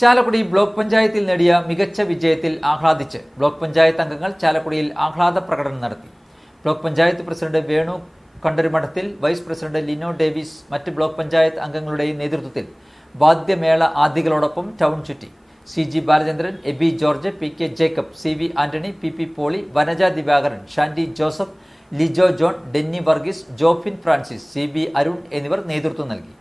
Chalakudy block പഞ്ചായത്തിൽ നേടിയ മികച്ച വിജയത്തിൽ ആഹ്ലാദിച്ച് ബ്ലോക്ക് പഞ്ചായത്ത് അംഗങ്ങൾ ചാലക്കുടിയിൽ ആഹ്ലാദ പ്രകടനം നടത്തി. Block panchayat president Venu Kandarumadathil, vice president Lino Davis, മറ്റ് ബ്ലോക്ക് പഞ്ചായത്ത് അംഗങ്ങളുടെയും നേതൃത്വത്തിൽ വാദ്യമേള ആദികളോടൊപ്പം ടൗൺ ചുറ്റി. CG Balachandran, AB George, PK Jacob, CV Antony, PP poly, Vanaja Divakaran, Shandy Joseph, Lijo John, Denny Varghese, Jofin Francis, CB Arun എന്നിവർ നേതൃത്വം നൽകി.